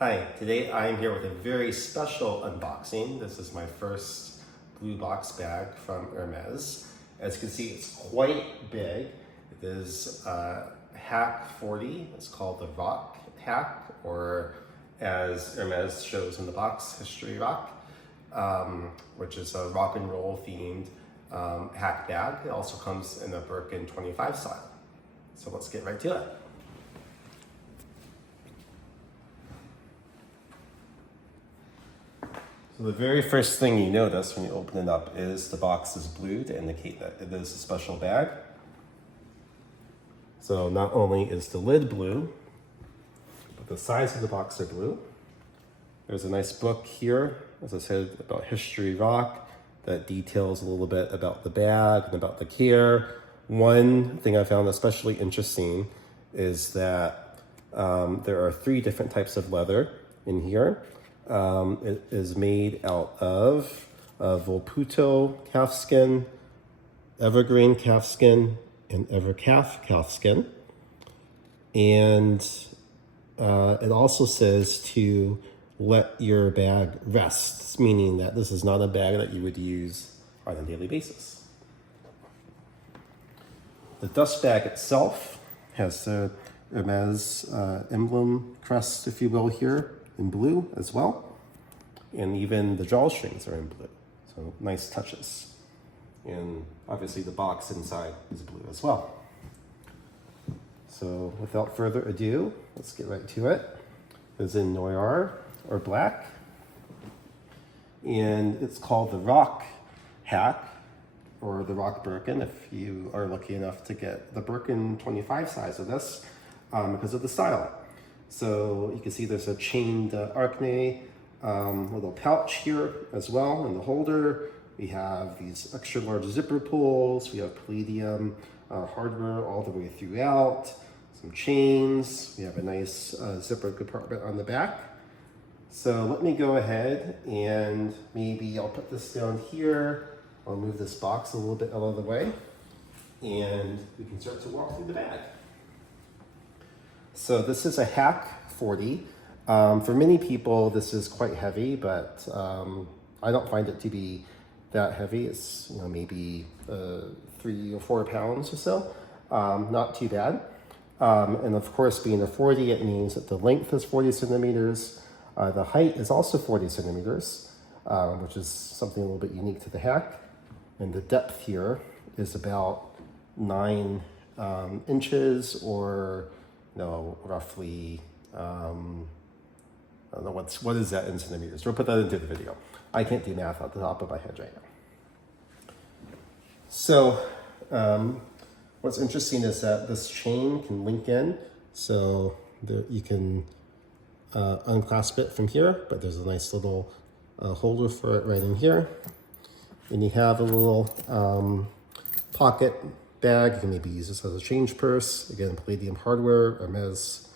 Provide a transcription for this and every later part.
Hi, today I'm here with a very special unboxing. This is my first blue box bag from Hermes. As you can see, it's quite big. It is HAC 40. It's called the Rock HAC, or as Hermes shows in the box, History Rock, which is a rock and roll themed HAC bag. It also comes in a Birkin 25 style. So let's get right to it. So the very first thing you notice when you open it up is the box is blue to indicate that it is a special bag. So not only is the lid blue, but the sides of the box are blue. There's a nice book here, as I said, about History Rock that details a little bit about the bag and about the care. One thing I found especially interesting is that there are 3 different types of leather in here. It is made out of vulputo calf skin, evergrain calf skin, and evercalf calf skin. And it also says to let your bag rest, meaning that this is not a bag that you would use on a daily basis. The dust bag itself has the Hermes emblem crest, if you will, here in blue as well. And even the drawstrings are in blue. So nice touches. And obviously the box inside is blue as well. So without further ado, let's get right to it. It's in noir or black. And it's called the Rock HAC, or the Rock Birkin, if you are lucky enough to get the Birkin 25 size of this, because of the style. So you can see there's a chained arkney, little pouch here as well in the holder. We have these extra large zipper pulls. We have palladium hardware all the way throughout. Some chains. We have a nice zipper compartment on the back. So let me go ahead and maybe I'll put this down here. I'll move this box a little bit out of the way and we can start to walk through the bag. So this is a HAC 40. For many people, this is quite heavy, but I don't find it to be that heavy. It's maybe 3 or 4 pounds or so. Not too bad. And of course, being a 40, it means that the length is 40 centimeters. The height is also 40 centimeters, which is something a little bit unique to the HAC. And the depth here is about 9 inches, or roughly, I don't know what is that in centimeters. We'll put that into the video. I can't do math off the top of my head right now. So what's interesting is that this chain can link in. So you can unclasp it from here, but there's a nice little holder for it right in here. And you have a little pocket bag. You can maybe use this as a change purse. Again, palladium hardware, Hermes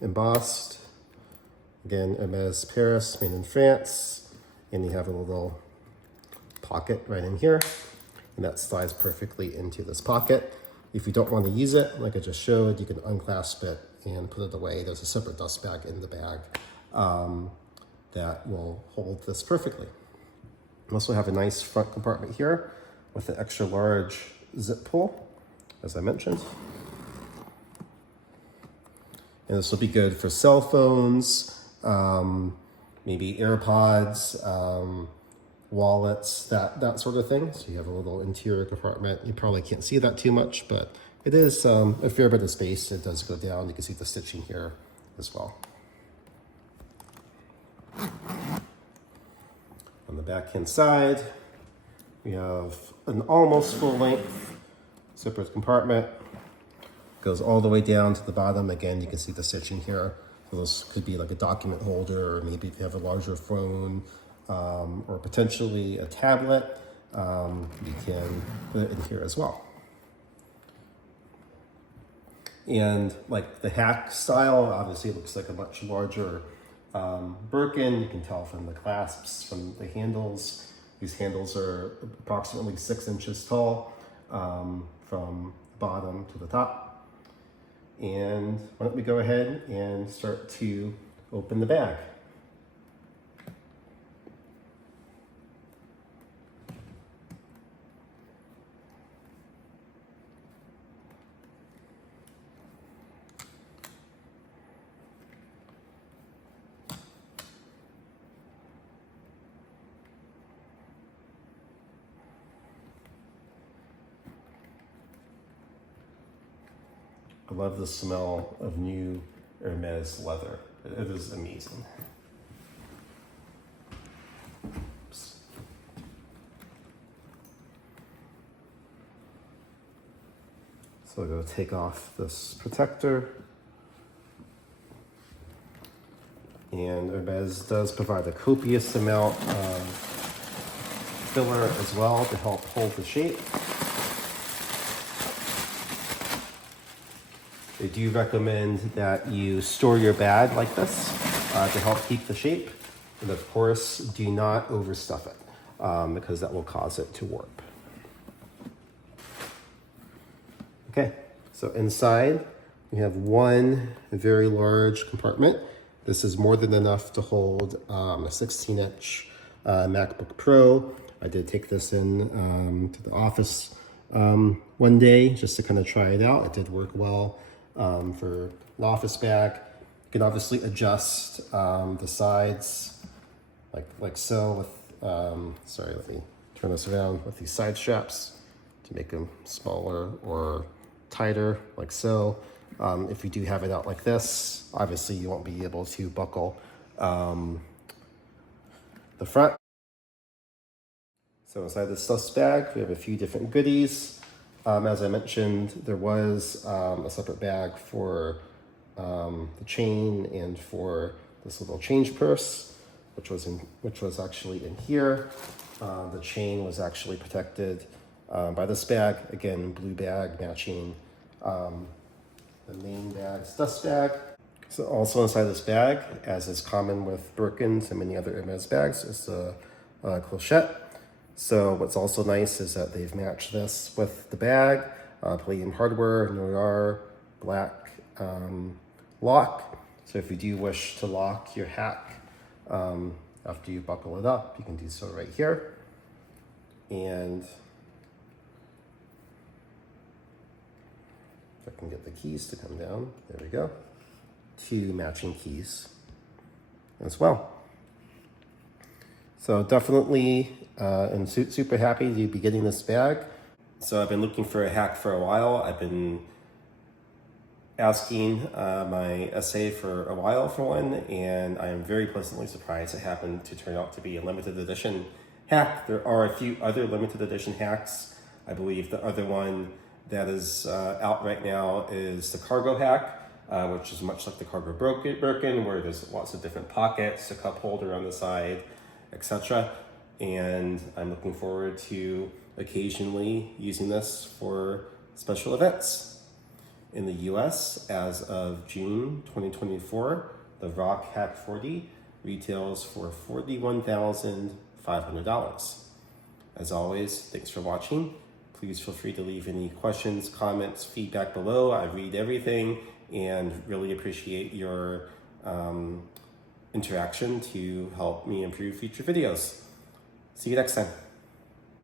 embossed. Again, Hermes Paris, made in France. And you have a little pocket right in here. And that slides perfectly into this pocket. If you don't want to use it, like I just showed, you can unclasp it and put it away. There's a separate dust bag in the bag that will hold this perfectly. We also have a nice front compartment here with an extra large zip pull, as I mentioned. And this will be good for cell phones, maybe AirPods, wallets, that sort of thing. So you have a little interior compartment. You probably can't see that too much, but it is a fair bit of space. It does go down. You can see the stitching here as well. On the backhand side, we have an almost full length zipper compartment. Goes all the way down to the bottom. Again, you can see the stitching here. So this could be like a document holder, or maybe if you have a larger phone, or potentially a tablet, you can put it in here as well. And like the HAC style, obviously it looks like a much larger Birkin. You can tell from the clasps, from the handles. These handles are approximately 6 inches tall from the bottom to the top. And why don't we go ahead and start to open the bag. I love the smell of new Hermes leather. It is amazing. Oops. So I'm going to take off this protector. And Hermes does provide a copious amount of filler as well to help hold the shape. They do recommend that you store your bag like this to help keep the shape. And of course, do not overstuff it because that will cause it to warp. Okay, so inside we have one very large compartment. This is more than enough to hold a 16-inch MacBook Pro. I did take this in to the office one day just to kind of try it out. It did work well. For an office bag, you can obviously adjust the sides like so with, sorry, let me turn this around, with these side straps to make them smaller or tighter like so. If you do have it out like this, obviously you won't be able to buckle the front. So inside this dust bag, we have a few different goodies. As I mentioned, there was a separate bag for the chain and for this little change purse, which was actually in here. The chain was actually protected by this bag, again, blue bag matching the main bag's dust bag. So also inside this bag, as is common with Birkins and many other Hermes bags, is a clochette. So what's also nice is that they've matched this with the bag, palladium hardware, Noir, black lock. So if you do wish to lock your hack after you buckle it up, you can do so right here. And if I can get the keys to come down, there we go. 2 matching keys as well. So definitely, I'm super happy to be getting this bag. So I've been looking for a hack for a while. I've been asking my SA for a while for one, and I am very pleasantly surprised it happened to turn out to be a limited edition hack. There are a few other limited edition hacks. I believe the other one that is out right now is the cargo hack, which is much like the cargo Birkin, where there's lots of different pockets, a cup holder on the side, etc. And I'm looking forward to occasionally using this for special events. In the US, as of June 2024, the Rock Hack 40 retails for $41,500. As always, thanks for watching. Please feel free to leave any questions, comments, feedback below. I read everything and really appreciate your interaction to help me improve future videos. See you next time.